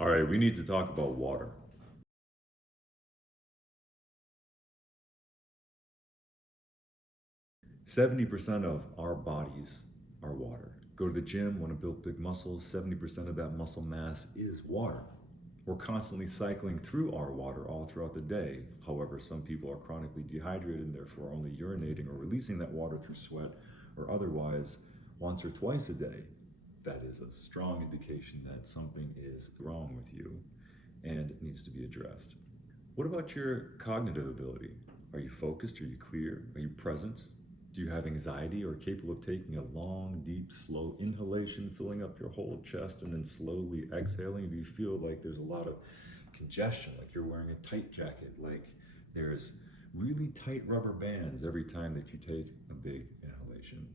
All right, we need to talk about water. 70% of our bodies are water. Go to the gym, want to build big muscles, 70% of that muscle mass is water. We're constantly cycling through our water all throughout the day. However, some people are chronically dehydrated and therefore only urinating or releasing that water through sweat or otherwise once or twice a day. That is a strong indication that something is wrong with you and it needs to be addressed. What about your cognitive ability? Are you focused? Are you clear? Are you present? Do you have anxiety or are capable of taking a long, deep, slow inhalation, filling up your whole chest, and then slowly exhaling? Do you feel like there's a lot of congestion, like you're wearing a tight jacket, like there's really tight rubber bands every time that you take a big inhalation?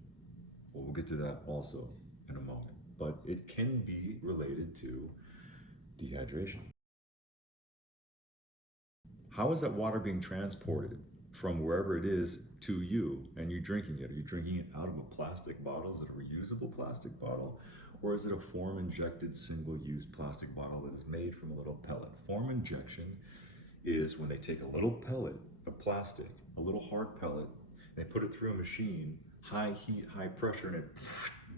Well, we'll get to that also in a moment, but it can be related to dehydration. How is that water being transported from wherever it is to you and you drinking it? Are you drinking it out of a plastic bottle? Is it a reusable plastic bottle? Or is it a form injected single use plastic bottle that is made from a little pellet? Form injection is when they take a little pellet of plastic, a little hard pellet, they put it through a machine, high heat, high pressure, and it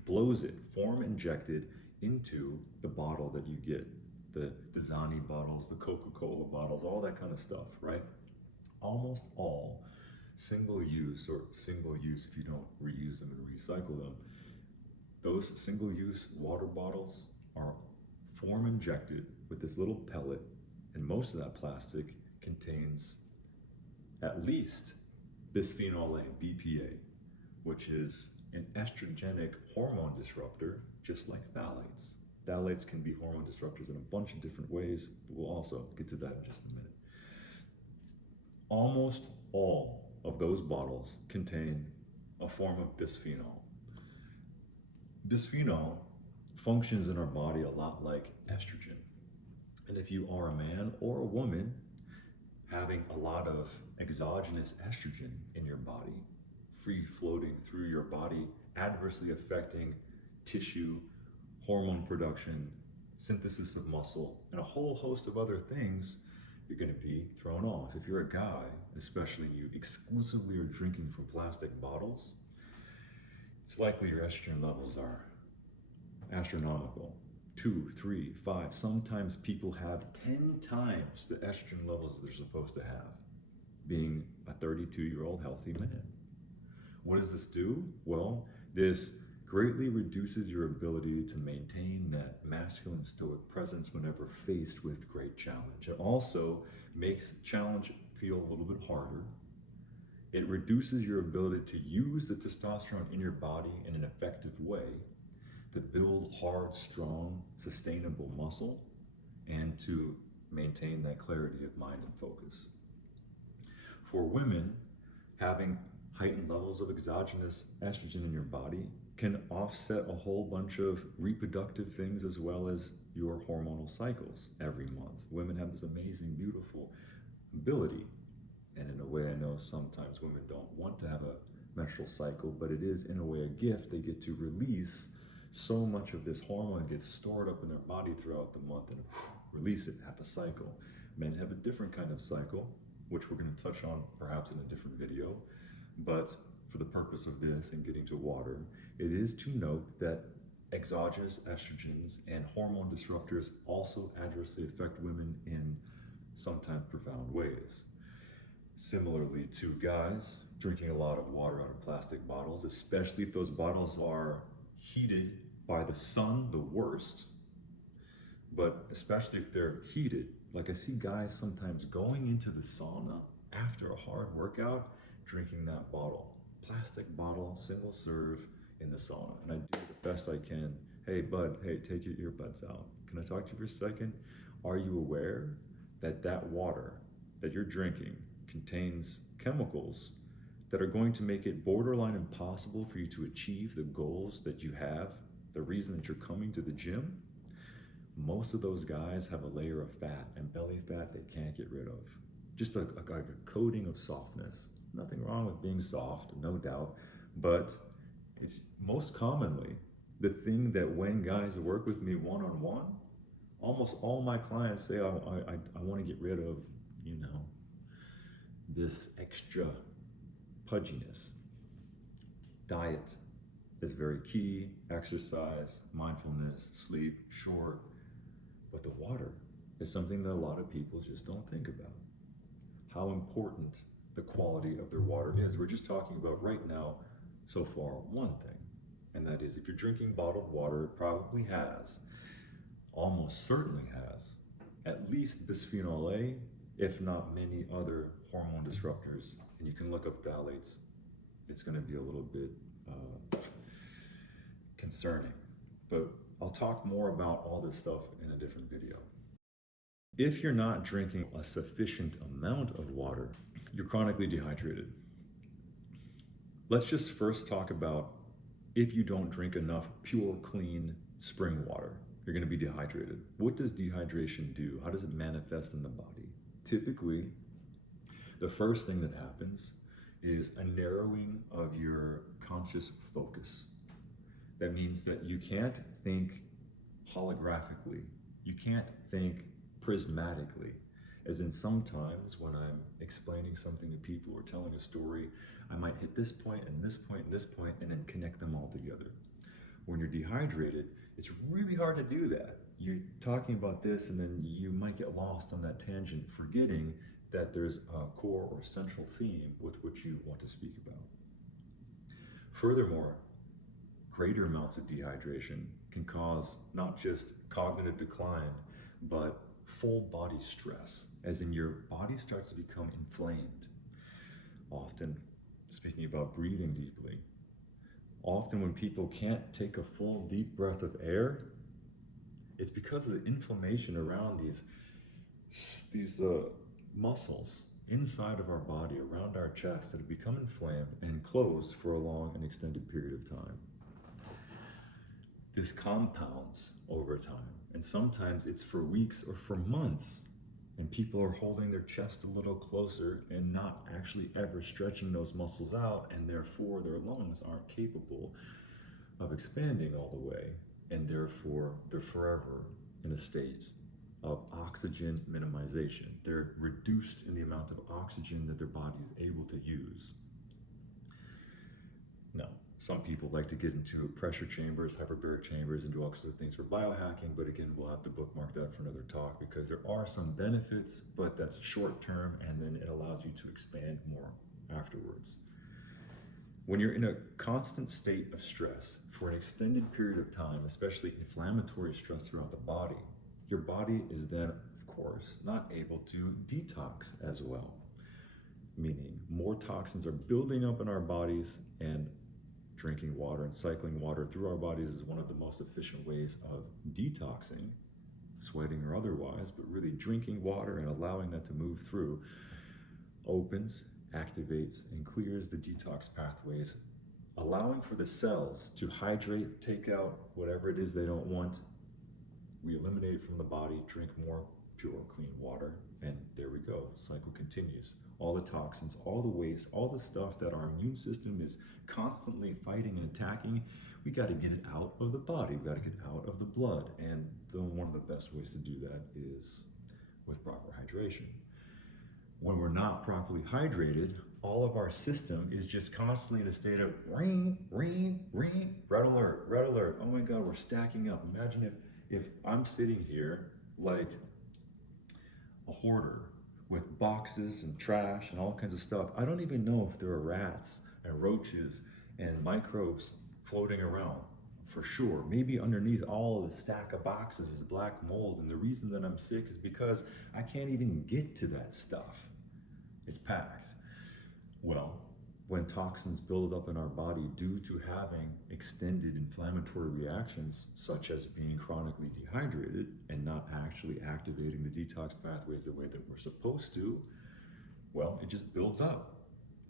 blows it, form injected into the bottle that you get. The Dasani bottles, the Coca-Cola bottles, all that kind of stuff, right? Almost all single use or single use if you don't reuse them and recycle them, those single use water bottles are form injected with this little pellet, and most of that plastic contains at least bisphenol A, BPA, which is an estrogenic hormone disruptor, just like phthalates. Phthalates can be hormone disruptors in a bunch of different ways, but we'll also get to that in just a minute. Almost all of those bottles contain a form of bisphenol. Bisphenol functions in our body a lot like estrogen. And if you are a man or a woman having a lot of exogenous estrogen in your body, free floating through your body, adversely affecting tissue, hormone production, synthesis of muscle, and a whole host of other things, you're going to be thrown off. If you're a guy, especially you exclusively are drinking from plastic bottles, it's likely your estrogen levels are astronomical. 2, 3, 5. Sometimes people have 10 times the estrogen levels they're supposed to have, being a 32-year-old healthy man. What does this do? Well, this greatly reduces your ability to maintain that masculine stoic presence whenever faced with great challenge. It also makes challenge feel a little bit harder. It reduces your ability to use the testosterone in your body in an effective way to build hard, strong, sustainable muscle and to maintain that clarity of mind and focus. For women, having heightened levels of exogenous estrogen in your body can offset a whole bunch of reproductive things as well as your hormonal cycles every month. Women have this amazing, beautiful ability. And in a way, I know sometimes women don't want to have a menstrual cycle, but it is in a way a gift. They get to release so much of this hormone gets stored up in their body throughout the month and release it, have a cycle. Men have a different kind of cycle, which we're going to touch on perhaps in a different video. But for the purpose of this and getting to water, it is to note that exogenous estrogens and hormone disruptors also adversely affect women in sometimes profound ways. Similarly to guys, drinking a lot of water out of plastic bottles, especially if those bottles are heated by the sun the worst, but especially if they're heated. Like I see guys sometimes going into the sauna after a hard workout, drinking that bottle. Plastic bottle, single serve in the sauna. And I do the best I can. Hey bud, hey, take your earbuds out. Can I talk to you for a second? Are you aware that that water that you're drinking contains chemicals that are going to make it borderline impossible for you to achieve the goals that you have, the reason that you're coming to the gym? Most of those guys have a layer of fat and belly fat they can't get rid of. Just like a coating of softness. Nothing wrong with being soft, no doubt, but it's most commonly the thing that when guys work with me one-on-one Almost all my clients say, I want to get rid of, you know, this extra pudginess. Diet is very key, exercise, mindfulness, sleep, sure, but the water is something that a lot of people just don't think about. How important the quality of their water is. We're just talking about right now, so far, one thing, and that is if you're drinking bottled water, it probably has, almost certainly has, at least bisphenol A, if not many other hormone disruptors. And you can look up phthalates. It's going to be a little bit concerning, but I'll talk more about all this stuff in a different video. If you're not drinking a sufficient amount of water, you're chronically dehydrated. Let's just first talk about if you don't drink enough pure, clean spring water, you're going to be dehydrated. What does dehydration do? How does it manifest in the body? Typically, the first thing that happens is a narrowing of your conscious focus. That means that you can't think holographically. You can't think prismatically. As in, sometimes when I'm explaining something to people or telling a story, I might hit this point and this point and this point and then connect them all together. When you're dehydrated, it's really hard to do that. You're talking about this and then you might get lost on that tangent, forgetting that there's a core or central theme with which you want to speak about. Furthermore, greater amounts of dehydration can cause not just cognitive decline, but full body stress, as in your body starts to become inflamed. Often, speaking about breathing deeply, often when people can't take a full deep breath of air, it's because of the inflammation around these muscles inside of our body, around our chest, that have become inflamed and closed for a long and extended period of time. This compounds over time, and sometimes it's for weeks or for months, and people are holding their chest a little closer and not actually ever stretching those muscles out, and therefore their lungs aren't capable of expanding all the way, and therefore they're forever in a state of oxygen minimization. They're reduced in the amount of oxygen that their body is able to use. Now, some people like to get into pressure chambers, hyperbaric chambers, and do all kinds of things for biohacking, but again, we'll have to bookmark that for another talk, because there are some benefits, but that's short term, and then it allows you to expand more afterwards. When you're in a constant state of stress for an extended period of time, especially inflammatory stress throughout the body, your body is then, of course, not able to detox as well. Meaning more toxins are building up in our bodies, and drinking water and cycling water through our bodies is one of the most efficient ways of detoxing, sweating or otherwise, but really drinking water and allowing that to move through opens, activates, and clears the detox pathways, allowing for the cells to hydrate, take out whatever it is they don't want. We eliminate it from the body, drink more pure, clean water, and there we go. The cycle continues. All the toxins, all the waste, all the stuff that our immune system is constantly fighting and attacking, we got to get it out of the body. We got to get out of the blood. And one of the best ways to do that is with proper hydration. When we're not properly hydrated, all of our system is just constantly in a state of ring, ring, ring, red alert, red alert. Oh my God, we're stacking up. Imagine if I'm sitting here like a hoarder with boxes and trash and all kinds of stuff. I don't even know if there are rats and roaches and microbes floating around, for sure. Maybe underneath all of the stack of boxes is black mold, and the reason that I'm sick is because I can't even get to that stuff. It's packed. Well, when toxins build up in our body due to having extended inflammatory reactions, such as being chronically dehydrated and not actually activating the detox pathways the way that we're supposed to, well, it just builds up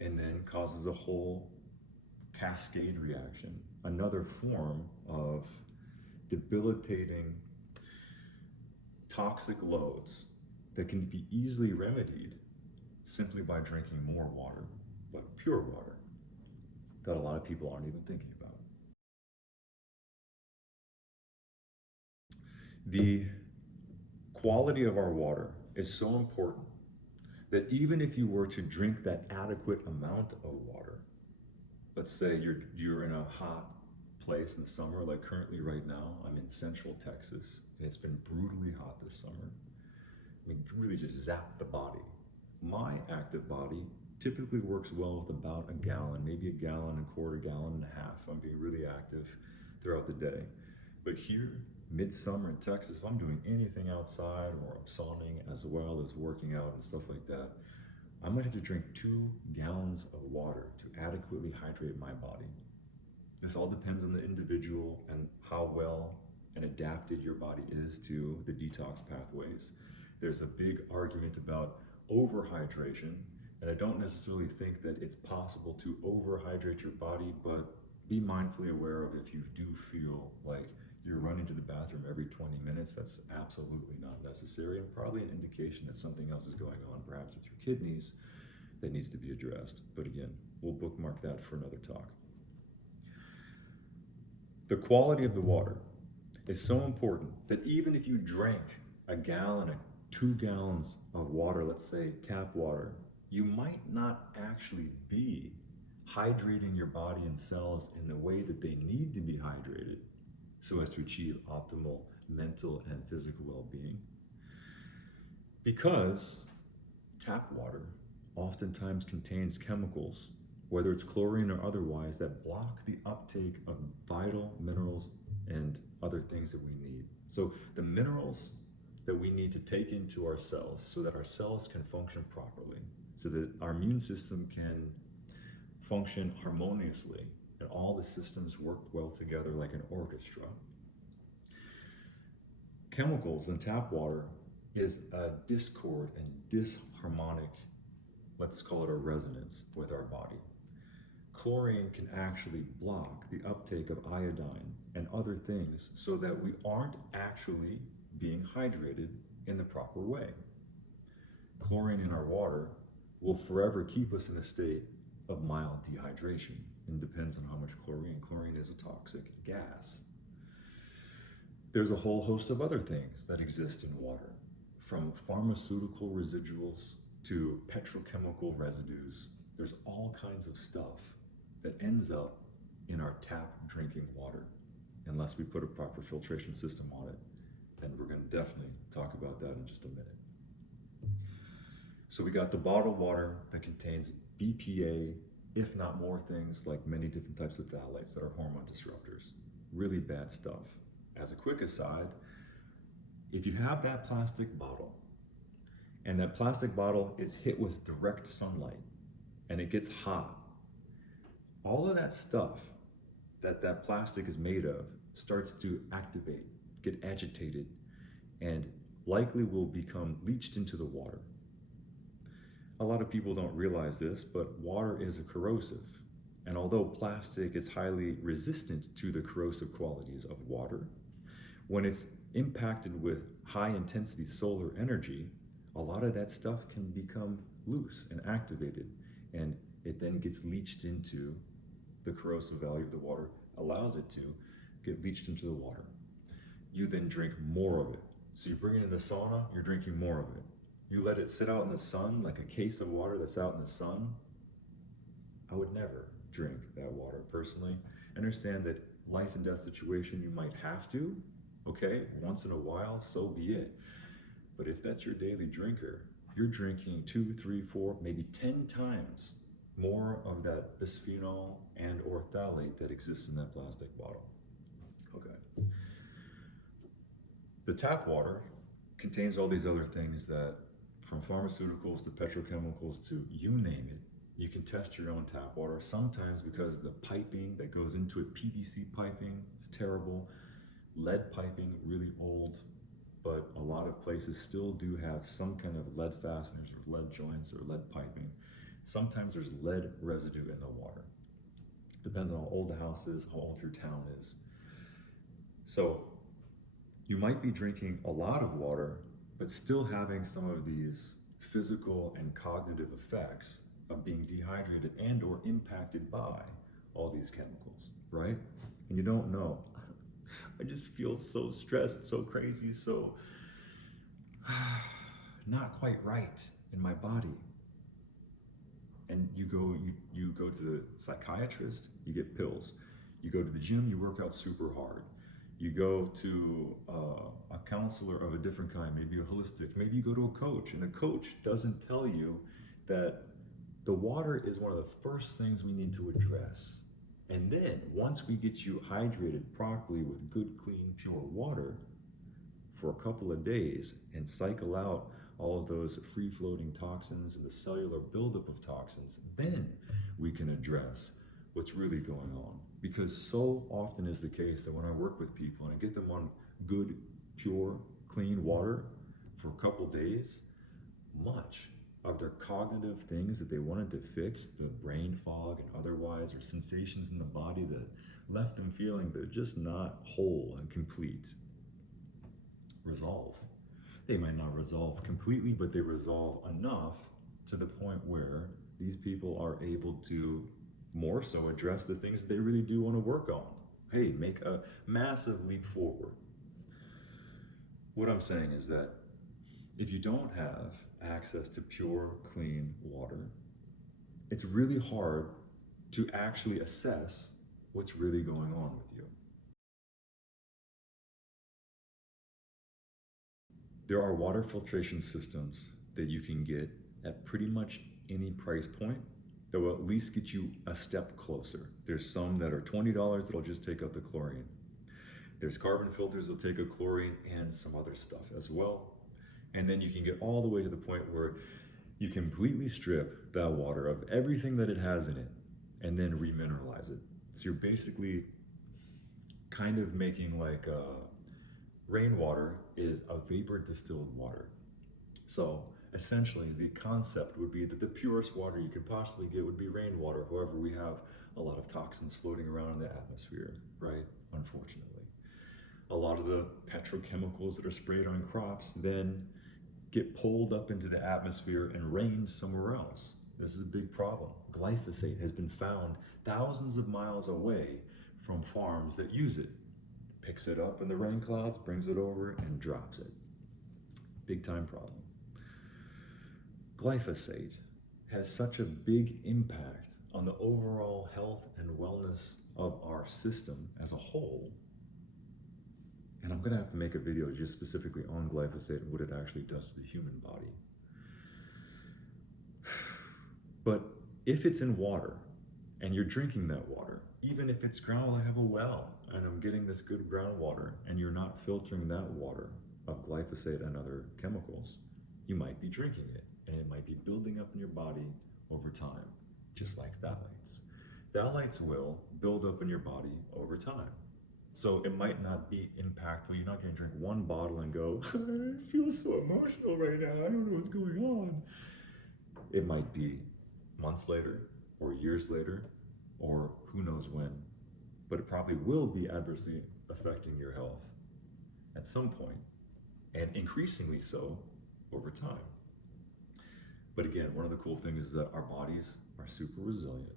and then causes a whole cascade reaction, another form of debilitating toxic loads that can be easily remedied simply by drinking more water, but pure water, that a lot of people aren't even thinking about. The quality of our water is so important that even if you were to drink that adequate amount of water, let's say you're in a hot place in the summer, like currently right now, I'm in central Texas, and it's been brutally hot this summer. I mean, really just zap the body. My active body typically works well with about a gallon, maybe a gallon and a quarter, gallon and a half. I'm being really active throughout the day. But here, midsummer in Texas, if I'm doing anything outside or I'm sauning as well as working out and stuff like that, I might have to drink 2 gallons of water to adequately hydrate my body. This all depends on the individual and how well and adapted your body is to the detox pathways. There's a big argument about overhydration, and I don't necessarily think that it's possible to overhydrate your body, but be mindfully aware of if you do feel like you're running to the bathroom every 20 minutes, that's absolutely not necessary and probably an indication that something else is going on, perhaps with your kidneys, that needs to be addressed. But again, we'll bookmark that for another talk. The quality of the water is so important that even if you drank a gallon or 2 gallons of water, let's say tap water, you might not actually be hydrating your body and cells in the way that they need to be hydrated so as to achieve optimal mental and physical well-being. Because tap water oftentimes contains chemicals, whether it's chlorine or otherwise, that block the uptake of vital minerals and other things that we need. So the minerals that we need to take into our cells so that our cells can function properly, so that our immune system can function harmoniously and all the systems work well together like an orchestra. Chemicals in tap water is a discord and disharmonic, let's call it a resonance with our body. Chlorine can actually block the uptake of iodine and other things so that we aren't actually being hydrated in the proper way. Chlorine in our water will forever keep us in a state of mild dehydration, and depends on how much chlorine. Chlorine is a toxic gas. There's a whole host of other things that exist in water, from pharmaceutical residuals to petrochemical residues. There's all kinds of stuff that ends up in our tap drinking water, unless we put a proper filtration system on it. And we're going to definitely talk about that in just a minute. So we got the bottled water that contains BPA, if not more things, like many different types of phthalates that are hormone disruptors. Really bad stuff. As a quick aside, if you have that plastic bottle and that plastic bottle is hit with direct sunlight and it gets hot, all of that stuff that that plastic is made of starts to activate, get agitated, and likely will become leached into the water. A lot of people don't realize this, but water is a corrosive. And although plastic is highly resistant to the corrosive qualities of water, when it's impacted with high intensity solar energy, a lot of that stuff can become loose and activated, and it then gets leached into the corrosive value of the water, allows it to get leached into the water. You then drink more of it. So you bring it in the sauna, you're drinking more of it. You let it sit out in the sun, like a case of water that's out in the sun. I would never drink that water personally. Understand that life and death situation, you might have to, okay, once in a while, so be it. But if that's your daily drinker, you're drinking 2, 3, 4, maybe 10 times more of that bisphenol and or phthalate that exists in that plastic bottle. Okay. The tap water contains all these other things that, from pharmaceuticals to petrochemicals to you name it, you can test your own tap water. Sometimes because the piping that goes into it, PVC piping, is terrible. Lead piping, really old, but a lot of places still do have some kind of lead fasteners or lead joints or lead piping. Sometimes there's lead residue in the water. Depends on how old the house is, how old your town is. So you might be drinking a lot of water, but still having some of these physical and cognitive effects of being dehydrated and or impacted by all these chemicals, right? And you don't know. I just feel so stressed, so crazy, so not quite right in my body. And you go to the psychiatrist, you get pills. You go to the gym, you work out super hard. You go to a counselor of a different kind, maybe a holistic. Maybe you go to a coach, and a coach doesn't tell you that the water is one of the first things we need to address. And then once we get you hydrated properly with good, clean, pure water for a couple of days and cycle out all of those free floating toxins and the cellular buildup of toxins, then we can address what's really going on. Because so often is the case that when I work with people and I get them on good, pure, clean water for a couple days, much of their cognitive things that they wanted to fix, the brain fog and otherwise, or sensations in the body that left them feeling they're just not whole and complete, resolve. They might not resolve completely, but they resolve enough to the point where these people are able to more so address the things they really do want to work on. Hey, make a massive leap forward. What I'm saying is that if you don't have access to pure, clean water, it's really hard to actually assess what's really going on with you. There are water filtration systems that you can get at pretty much any price point that will at least get you a step closer. There's some that are $20 that'll just take out the chlorine. There's carbon filters that'll take out chlorine and some other stuff as well. And then you can get all the way to the point where you completely strip that water of everything that it has in it and then remineralize it. So you're basically kind of making like rainwater is a vapor distilled water. So essentially the concept would be that the purest water you could possibly get would be rainwater. However, we have a lot of toxins floating around in the atmosphere, right? Unfortunately. A lot of the petrochemicals that are sprayed on crops then get pulled up into the atmosphere and rained somewhere else. This is a big problem. Glyphosate has been found thousands of miles away from farms that use it. Picks it up in the rain clouds, brings it over, and drops it. Big time problem. Glyphosate has such a big impact on the overall health and wellness of our system as a whole. And I'm going to have to make a video just specifically on glyphosate and what it actually does to the human body. But if it's in water and you're drinking that water, even if it's ground, I have a well and I'm getting this good groundwater and you're not filtering that water of glyphosate and other chemicals, you might be drinking it and it might be building up in your body over time, just like phthalates. Phthalates will build up in your body over time. So it might not be impactful. You're not going to drink one bottle and go, I feel so emotional right now. I don't know what's going on. It might be months later or years later or who knows when, but it probably will be adversely affecting your health at some point, and increasingly so over time. But again, one of the cool things is that our bodies are super resilient,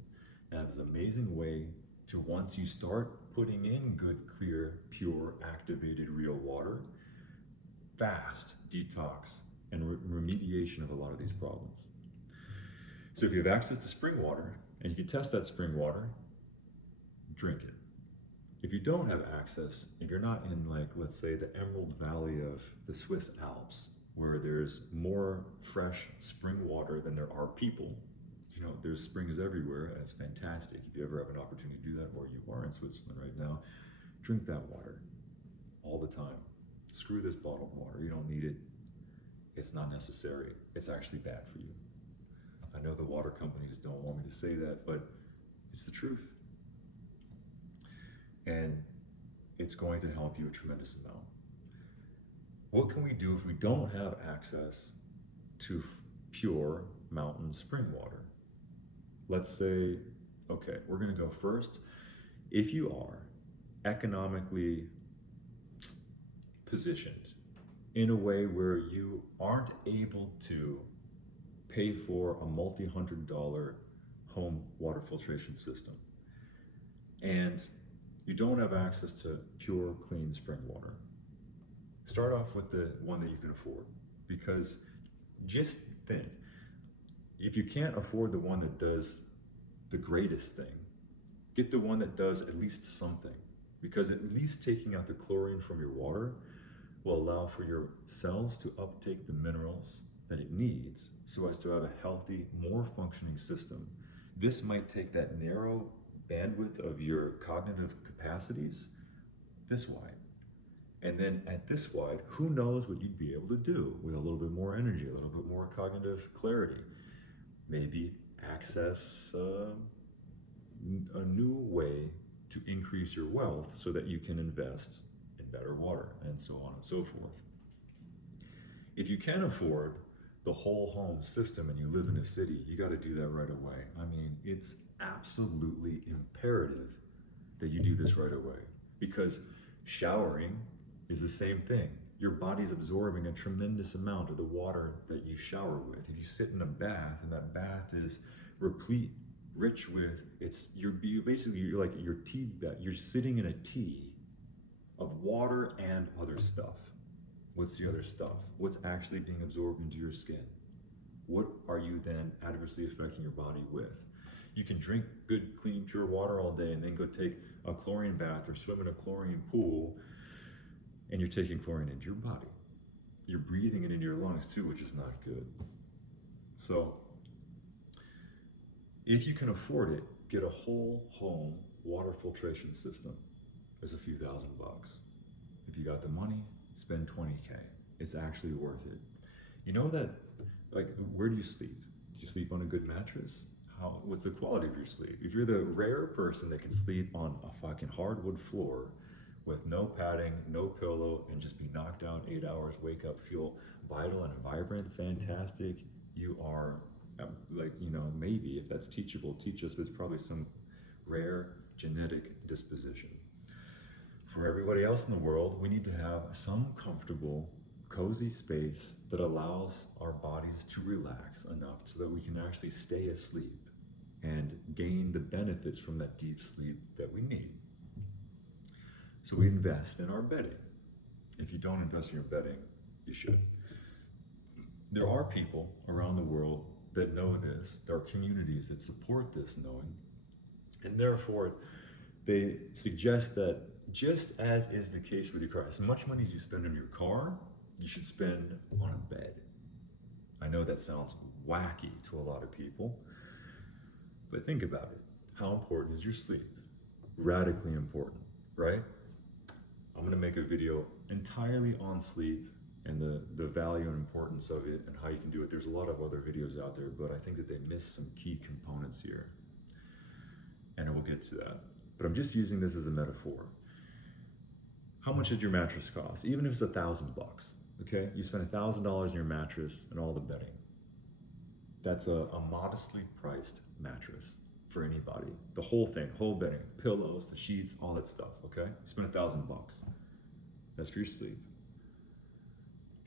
and it's an amazing way to, once you start putting in good, clear, pure, activated, real water, fast detox and remediation of a lot of these problems. So if you have access to spring water and you can test that spring water, drink it. If you don't have access, if you're not in, like, let's say the Emerald Valley of the Swiss Alps, where there's more fresh spring water than there are people, you know, there's springs everywhere, and it's fantastic. If you ever have an opportunity to do that, or you are in Switzerland right now, drink that water all the time. Screw this bottled water. You don't need it. It's not necessary. It's actually bad for you. I know the water companies don't want me to say that, but it's the truth. And it's going to help you a tremendous amount. What can we do if we don't have access to pure mountain spring water? Let's say, okay, we're going to go first. If you are economically positioned in a way where you aren't able to pay for a multi-$100 home water filtration system, and you don't have access to pure, clean spring water, start off with the one that you can afford, because Just think, if you can't afford the one that does the greatest thing, get the one that does at least something. Because at least taking out the chlorine from your water will allow for your cells to uptake the minerals that it needs so as to have a healthy, more functioning system. This might take that narrow bandwidth of your cognitive capacities this wide. And then at this wide, who knows what you'd be able to do with a little bit more energy, a little bit more cognitive clarity. Maybe access a new way to increase your wealth so that you can invest in better water, and so on and so forth. If you can afford the whole home system and you live in a city, you got to do that right away. I mean, it's absolutely imperative that you do this right away, because showering is the same thing. Your body's absorbing a tremendous amount of the water that you shower with. If you sit in a bath and that bath is replete, rich with, you're like your tea bed. You're sitting in a tea of water and other stuff. What's the other stuff? What's actually being absorbed into your skin? What are you then adversely affecting your body with? You can drink good, clean, pure water all day and then go take a chlorine bath or swim in a chlorine pool, and you're taking chlorine into your body. You're breathing it into your lungs too, which is not good. So, if you can afford it, get a whole home water filtration system. It's a few $1,000. If you got the money, spend 20K. It's actually worth it. You know that, like, where do you sleep? Do you sleep on a good mattress? What's the quality of your sleep? If you're the rare person that can sleep on a fucking hardwood floor with no padding, no pillow, and just be knocked out 8 hours, wake up, feel vital and vibrant, fantastic, you are maybe if that's teachable, teach us, but it's probably some rare genetic disposition. For everybody else in the world, we need to have some comfortable, cozy space that allows our bodies to relax enough so that we can actually stay asleep and gain the benefits from that deep sleep that we need. So we invest in our bedding. If you don't invest in your bedding, you should. There are people around the world that know this. There are communities that support this knowing. And therefore, they suggest that just as is the case with your car, as much money as you spend on your car, you should spend on a bed. I know that sounds wacky to a lot of people, but think about it. How important is your sleep? Radically important, right? I'm going to make a video entirely on sleep and the value and importance of it and how you can do it. There's a lot of other videos out there, but I think that they miss some key components here. And I will get to that. But I'm just using this as a metaphor. How much did your mattress cost? Even if it's $1,000, okay? You spend $1,000 on your mattress and all the bedding. That's a modestly priced mattress for anybody. The whole thing, whole bedding, pillows, the sheets, all that stuff, okay? You spend $1,000. That's for your sleep.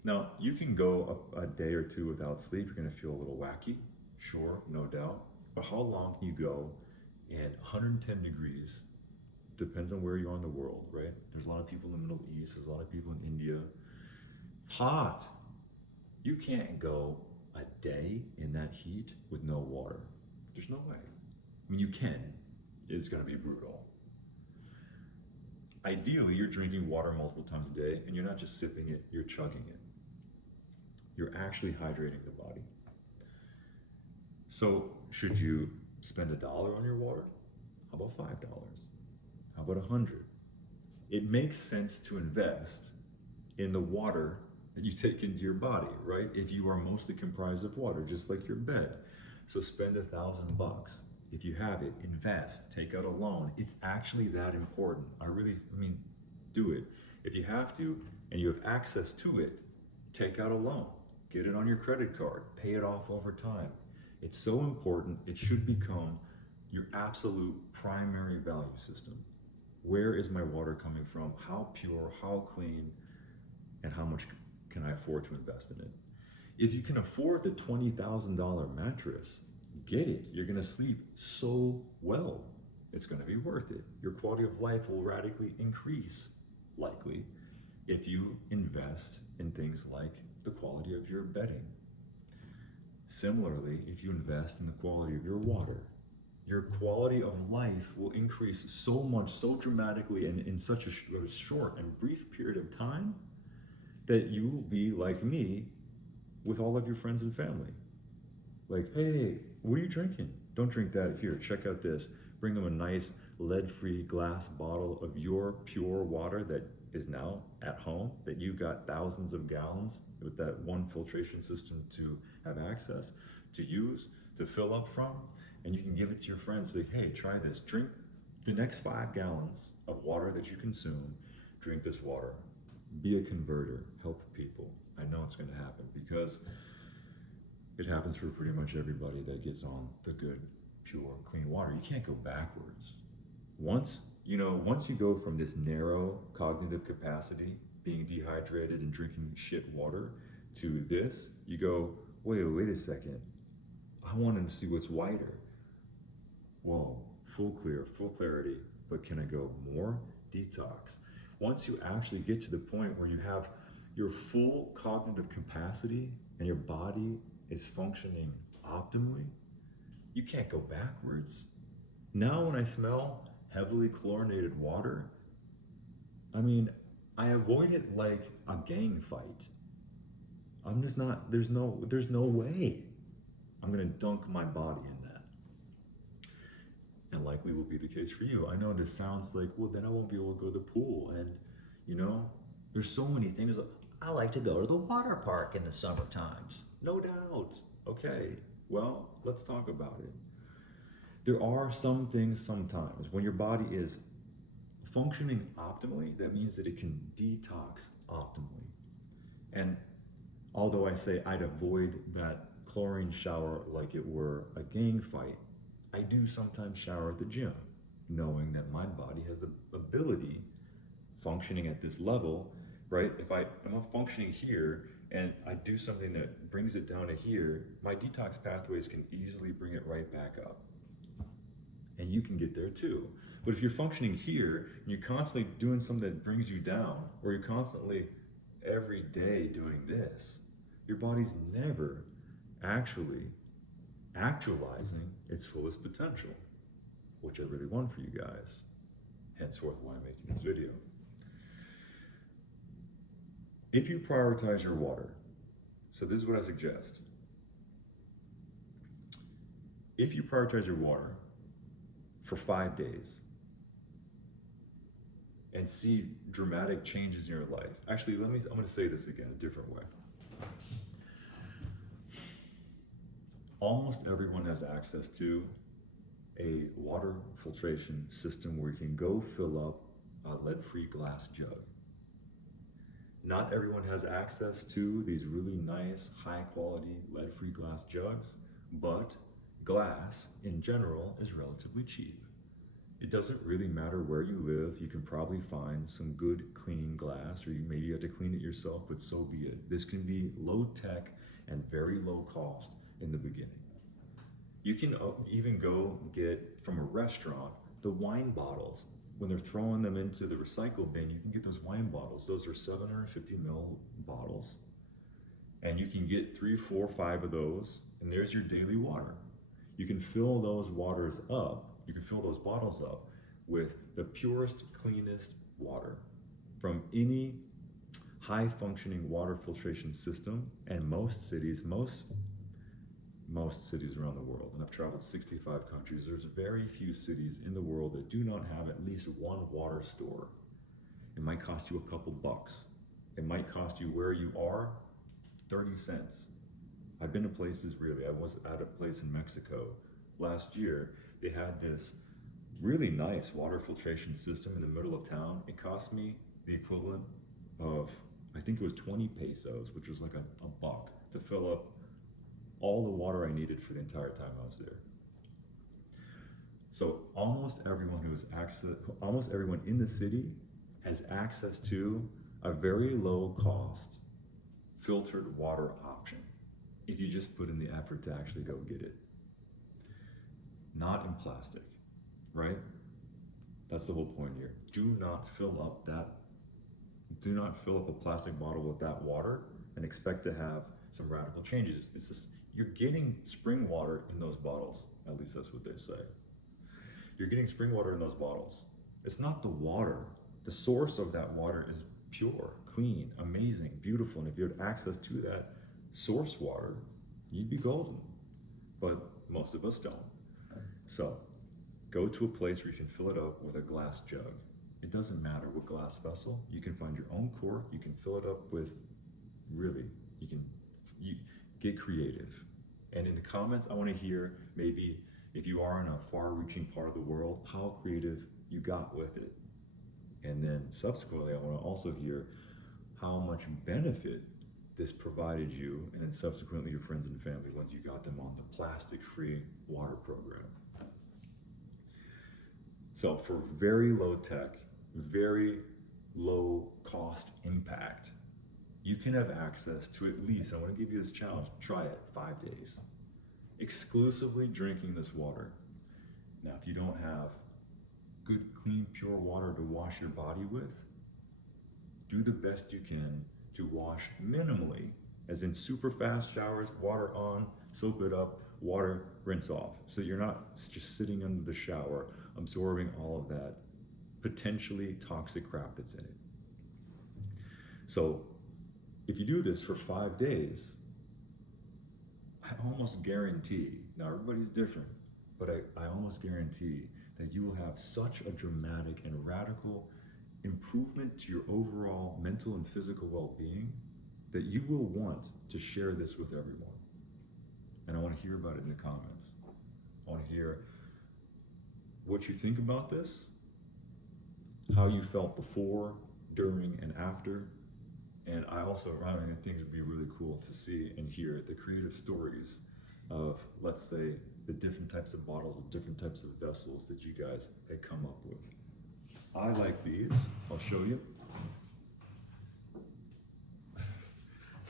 Now, you can go a day or two without sleep. You're gonna feel a little wacky, sure, no doubt. But how long can you go in 110 degrees? Depends on where you are in the world, right? There's a lot of people in the Middle East, there's a lot of people in India. Hot. You can't go a day in that heat with no water. There's no way. I mean, you can. It's gonna be brutal. Ideally, you're drinking water multiple times a day and you're not just sipping it, you're chugging it. You're actually hydrating the body. So, should you spend $1 on your water? How about $5? How about 100? It makes sense to invest in the water that you take into your body, right? If you are mostly comprised of water, just like your bed. So spend $1,000. If you have it, invest, take out a loan. It's actually that important. Do it. If you have to, and you have access to it, take out a loan. Get it on your credit card, pay it off over time. It's so important, it should become your absolute primary value system. Where is my water coming from? How pure, how clean, and how much can I afford to invest in it? If you can afford the $20,000 mattress, get it. You're gonna sleep so well. It's gonna be worth it. Your quality of life will radically increase, likely, if you invest in things like the quality of your bedding. Similarly, if you invest in the quality of your water, your quality of life will increase so much, so dramatically, and in such a short and brief period of time that you will be like me with all of your friends and family. Like, hey, what are you drinking? Don't drink that. Here, check out this. Bring them a nice lead-free glass bottle of your pure water that is now at home, that you got thousands of gallons with that one filtration system to have access, to use, to fill up from, and you can give it to your friends. Say, hey, try this. Drink the next 5 gallons of water that you consume. Drink this water. Be a converter. Help people. I know it's going to happen because it happens for pretty much everybody that gets on the good, pure, clean water. You can't go backwards. Once you go from this narrow cognitive capacity, being dehydrated and drinking shit water, to this, you go, wait a second. I wanted to see what's wider. Whoa, full clarity. But can I go more? Detox. Once you actually get to the point where you have your full cognitive capacity and your body is functioning optimally, you can't go backwards. Now when I smell heavily chlorinated water, I mean, I avoid it like a gang fight. I'm just not, there's no way I'm gonna dunk my body in that. And likely will be the case for you. I know this sounds like, well, then I won't be able to go to the pool. And, there's so many things. I like to go to the water park in the summer times. No doubt. Okay, well, let's talk about it. There are some things sometimes when your body is functioning optimally, that means that it can detox optimally. And although I say I'd avoid that chlorine shower like it were a gang fight, I do sometimes shower at the gym, knowing that my body has the ability, functioning at this level, right? If I'm functioning here and I do something that brings it down to here, my detox pathways can easily bring it right back up. And you can get there too. But if you're functioning here and you're constantly doing something that brings you down, or you're constantly every day doing this, your body's never actually actualizing its fullest potential, which I really want for you guys. Henceforth why I'm making this video. If you prioritize your water, so this is what I suggest. If you prioritize your water for 5 days and see dramatic changes in your life. Actually, I'm going to say this again a different way. Almost everyone has access to a water filtration system where you can go fill up a lead-free glass jug. Not everyone has access to these really nice, high-quality lead-free glass jugs, but glass in general is relatively cheap. It doesn't really matter where you live. You can probably find some good clean glass, or maybe you have to clean it yourself, but so be it. This can be low tech and very low cost in the beginning. You can even go get from a restaurant the wine bottles. When they're throwing them into the recycle bin, you can get those wine bottles. Those are 750 ml bottles. And you can get 3, 4, 5 of those, and there's your daily water. You can fill those waters up. You can fill those bottles up with the purest, cleanest water from any high-functioning water filtration system. And most cities around the world, and I've traveled 65 countries, there's very few cities in the world that do not have at least one water store. It might cost you a couple bucks. It might cost you where you are 30 cents. I've been to places, really. I was at a place in Mexico last year. They had this really nice water filtration system in the middle of town. It cost me the equivalent of, I think it was 20 pesos, which was like a buck, to fill up all the water I needed for the entire time I was there. So almost everyone in the city has access to a very low cost filtered water option if you just put in the effort to actually go get it. Not in plastic, right? That's the whole point here. Do not fill up a plastic bottle with that water and expect to have some radical changes. It's just, you're getting spring water in those bottles. At least that's what they say. You're getting spring water in those bottles. It's not the water. The source of that water is pure, clean, amazing, beautiful. And if you had access to that source water, you'd be golden. But most of us don't. So go to a place where you can fill it up with a glass jug. It doesn't matter what glass vessel. You can find your own cork. You can fill it up with, really, you get creative. And in the comments, I want to hear, maybe if you are in a far-reaching part of the world, how creative you got with it. And then subsequently, I want to also hear how much benefit this provided you, and then subsequently your friends and family once you got them on the plastic-free water program. So for very low tech, very low cost impact, you can have access to at least, I want to give you this challenge, try it, 5 days. Exclusively drinking this water. Now, if you don't have good, clean, pure water to wash your body with, do the best you can to wash minimally, as in super fast showers, water on, soap it up, water, rinse off. So you're not just sitting under the shower, absorbing all of that potentially toxic crap that's in it. So if you do this for 5 days, I almost guarantee, now everybody's different, but I almost guarantee that you will have such a dramatic and radical improvement to your overall mental and physical well-being that you will want to share this with everyone. And I want to hear about it in the comments. I want to hear what you think about this, how you felt before, during, and after. And I also, I think it would be really cool to see and hear the creative stories of, let's say, the different types of bottles, the different types of vessels that you guys had come up with. I like these. I'll show you.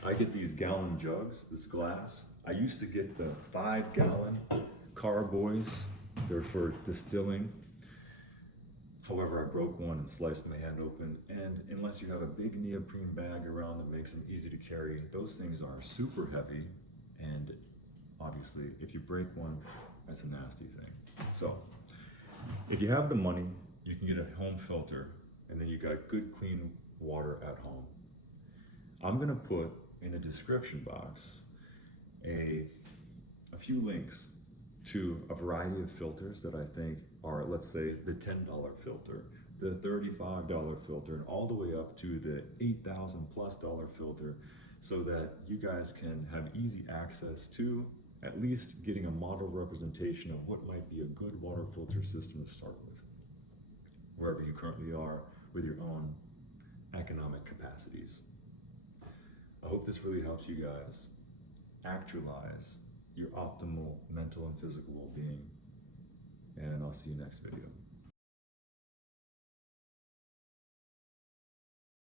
I get these gallon jugs, this glass. I used to get the 5-gallon carboys. They're for distilling. However, I broke one and sliced my hand open, and unless you have a big neoprene bag around that makes them easy to carry, those things are super heavy, and obviously, if you break one, that's a nasty thing. So, if you have the money, you can get a home filter, and then you got good, clean water at home. I'm gonna put in the description box a few links to a variety of filters that I think are, let's say, the $10 filter, the $35 filter, and all the way up to the $8,000+ filter, so that you guys can have easy access to at least getting a model representation of what might be a good water filter system to start with, wherever you currently are with your own economic capacities. I hope this really helps you guys actualize your optimal mental and physical well-being, and I'll see you next video.